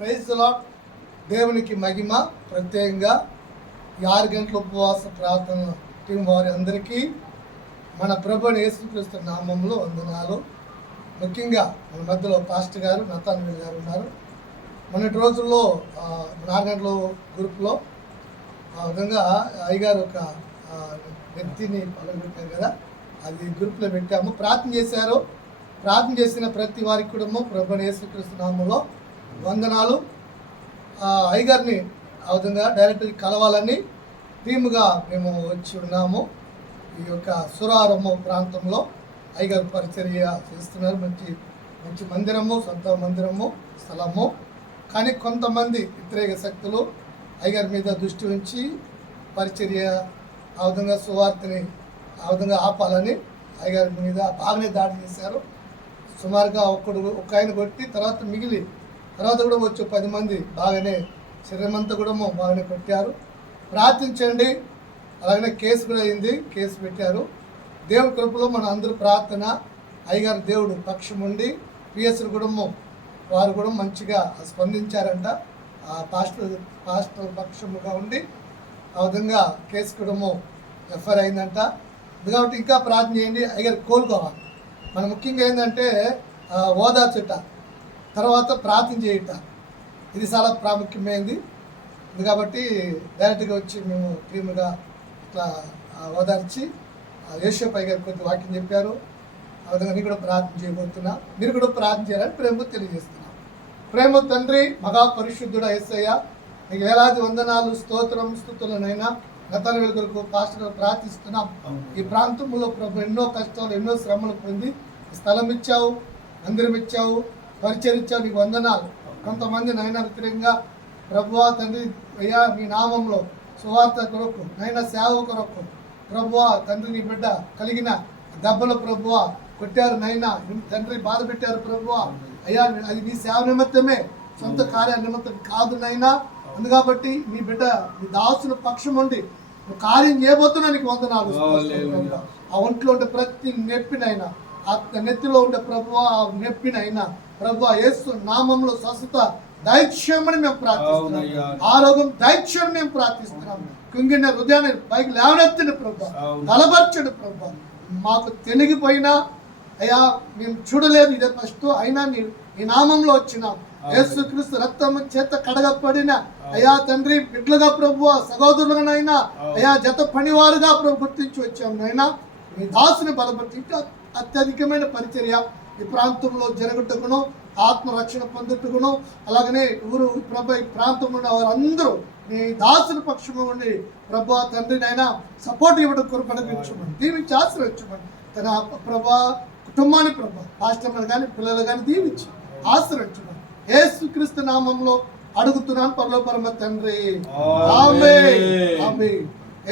Praise the lord. దేవునికి మహిమ. ప్రత్యేకంగా 6 గంటల ఉపవాస ప్రార్థన టీం వారి అందరికీ మన ప్రభువైన యేసుక్రీస్తు నామంలో వందనాలు. ముఖ్యంగా మన మధ్యలో పాస్టర్ గారు నతాన్వేల్ గారు ఉన్నారు. మొన్నటి రోజుల్లో 4 గంటల గ్రూప్లో ఆ విధంగా అయ్యగారు ఒక వ్యక్తిని పగలబెట్టారు కదా, అది గ్రూప్లో పెట్టాము. ప్రార్థన చేశారు. ప్రార్థన చేసిన ప్రతి వారికి కూడా ప్రభువైన యేసుక్రీస్తు నామంలో వందనాలు. అయ్యగారిని ఆ విధంగా డైరెక్ట్గా కలవాలని టీముగా మేము వచ్చి ఉన్నాము. ఈ యొక్క సురారము ప్రాంతంలో అయ్యగారు పరిచర్య చేస్తున్నారు. మంచి మంచి మందిరము, సొంత మందిరము, స్థలము. కానీ కొంతమంది వ్యతిరేక శక్తులు అయ్యగారి మీద దృష్టి ఉంచి పరిచర్య ఆ విధంగా సువార్తని ఆ విధంగా ఆపాలని అయ్యగారి మీద బాగానే దాడి చేశారు. సుమారుగా ఒక ఆయన కొట్టి తర్వాత కూడా వచ్చి 10 మంది బాగానే శరీరమంతా కూడా బాగానే కొట్టారు. ప్రార్థించండి. అలాగనే కేసు కూడా అయింది, కేసు పెట్టారు. దేవుడి కృపలో మన అందరూ ప్రార్థన. అయ్యగారు దేవుడు పక్షం ఉండి పిఎస్లు కూడా వారు కూడా మంచిగా స్పందించారంట. పాస్టర్ పక్షముగా ఉండి ఆ విధంగా కేసు కూడా ఎఫ్ఐఆర్ అయిందంట. కాబట్టి ఇంకా ప్రార్థన చేయండి. అయ్యగారు కోలుకోవాలి. మన ముఖ్యంగా ఏంటంటే ఓదార్చుట, తర్వాత ప్రార్థన చేయుట, ఇది చాలా ప్రాముఖ్యమైనది. కాబట్టి డైరెక్ట్గా వచ్చి మేము టీముగా ఇట్లా ఓదార్చి యేషోపు అయ్యగారు కొద్ది వాక్యం చెప్పారు. ఆ విధంగా నేను కూడా ప్రార్థన చేయబోతున్నా. మీరు కూడా ప్రార్థన చేయాలని ప్రేమ తెలియజేస్తున్నాం. ప్రేమ తండ్రి, మగా పరిశుద్ధుడ యేసయ్య, నీకు వేలాది వందనాలు, స్తోత్రం, స్తుతులనైనా నతాన్వేల్ కొరకు పాస్టర్ ప్రార్థిస్తున్నాం. ఈ ప్రాంతంలో ప్రభు ఎన్నో కష్టాలు, ఎన్నో శ్రమలు పొంది స్థలం ఇచ్చావు, మందిరం ఇచ్చావు, పరిచయం ఇచ్చావు. నీకు వందనాలు. కొంతమంది నైనా వ్యతిరేకంగా ప్రభువా తండ్రి అయ్యా మీ నామంలో సువార్త కొరకు నైనా సేవ కొరకు ప్రభువా తండ్రి నీ బిడ్డ కలిగిన దెబ్బలు ప్రభువా కొట్టారు నైనా తండ్రి బాధ పెట్టారు ప్రభువా అయ్యా, అది నీ సేవ నిమిత్తమే, సొంత కార్య నిమిత్తం కాదు నైనా. అందుకాబట్టి నీ బిడ్డ నీ దాసుని పక్షం ఉండి కార్యం చేయబోతున్నా నీకు వందనాలు. ఆ ఒంట్లో ఉండే ప్రతి నొప్పినైనా, ఆ నెత్తిలో ఉండే ప్రభువా ఆ నొప్పినైనా ప్రభువా యేసు నామంలో స్వస్థత దైత్యమని మేము ప్రార్థిస్తున్నాం. ఆరోగ్యం దైత్యం మేము ప్రార్థిస్తున్నాం. కుంగిన హృదయాన్ని పైకి లేవనెత్తిన ప్రభు, బలపరచండి ప్రభు. మాకు తెలిగిపోయినా అయ్యా మేము చూడలేదు, ఇదే ఫస్ట్ అయినా నీ నామంలో వచ్చినాం. యేసుక్రీస్తు రక్తం చేత కడగబడిన అయ్యా తండ్రి బిడ్డలుగా ప్రభు, సహోదరులుగానైనా అయ్యా జత పనివారుగా ప్రభు గుర్తించి వచ్చాం నైనా. మీ దాసుని బలపరిచి అత్యధికమైన పరిచర్య ఈ ప్రాంతంలో జరుగుటకును, ఆత్మరక్షణ పొందుటకును, అలాగనే ఊరు ప్రభు ఈ ప్రాంతంలో ఉన్న వారందరూ మీ దాసుని పక్షము ఉండి ప్రభు తండ్రినైనా సపోర్ట్ ఇవ్వడం కొరకు అనుగ్రహించమని, దీవించి ఆశ్రయించమని, తన ప్రభా కుటుంబాన్ని ప్రభా పాస్టర్లు కానీ పిల్లలు కానీ దీవించి ఆశ్రయించమని యేసుక్రీస్తు నామంలో అడుగుతున్నాను పరలోక తండ్రి. ఆమేన్. ఆమేన్.